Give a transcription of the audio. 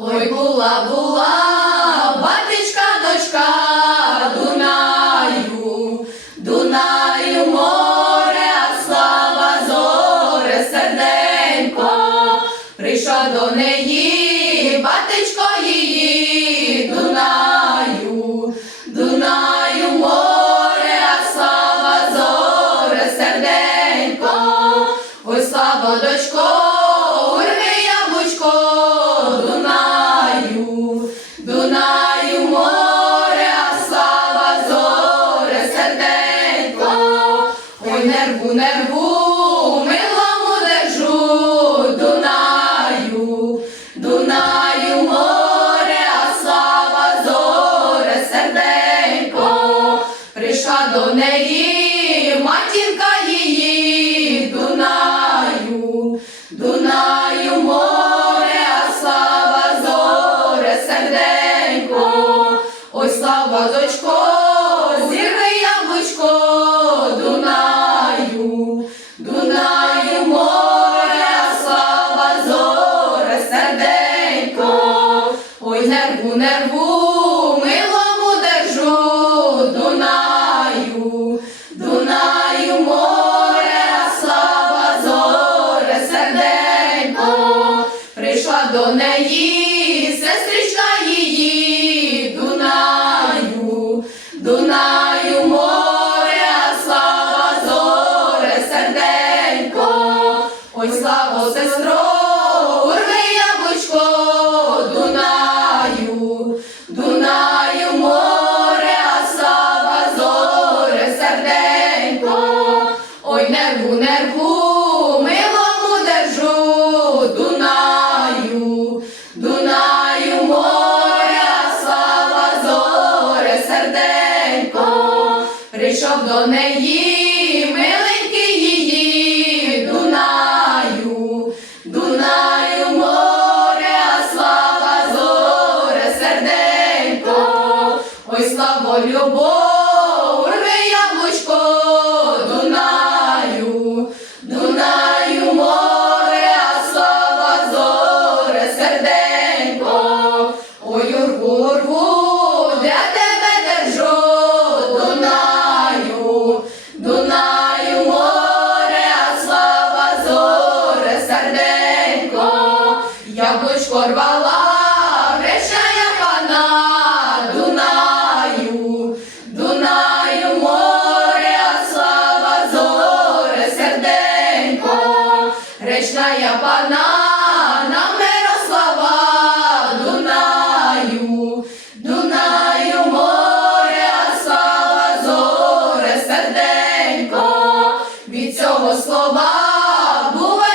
Ой, була, була, батечка, дочка, Дунаю, Дунаю, море, слава зоре, серденько, прийшов до неї, батечко її, ой, нерву, нерву, милому держу, Дунаю, Дунаю, море, а слава зоре, серденько, прийшла до неї матінка її, Дунаю, Дунаю, море, а слава зоре, серденько, ой, слава, дочко, ой, нерву, нерву, милому держу, Дунаю, Дунаю, море, слава зоре, серденько, прийшла до неї, сестричка її, Дунаю, Дунаю, море, слава зоре, серденько, ой, слава, сестро, нерву, нерву, милому держу, Дунаю, Дунаю, море, а слава зоре, серденько, прийшов до неї, миленький її, Дунаю, Дунаю, море, а слава зоре, серденько, ой, слава, любов, Дунаю, море, слава зоре, серденько, урву, урву, для тебе держу, Дунаю, Дунаю, море, слава зоре, серденько, яблучко рвала, моя пана на Мирослава Дунаю, Дунаю море, слава зоре серденько, від цього слова буває.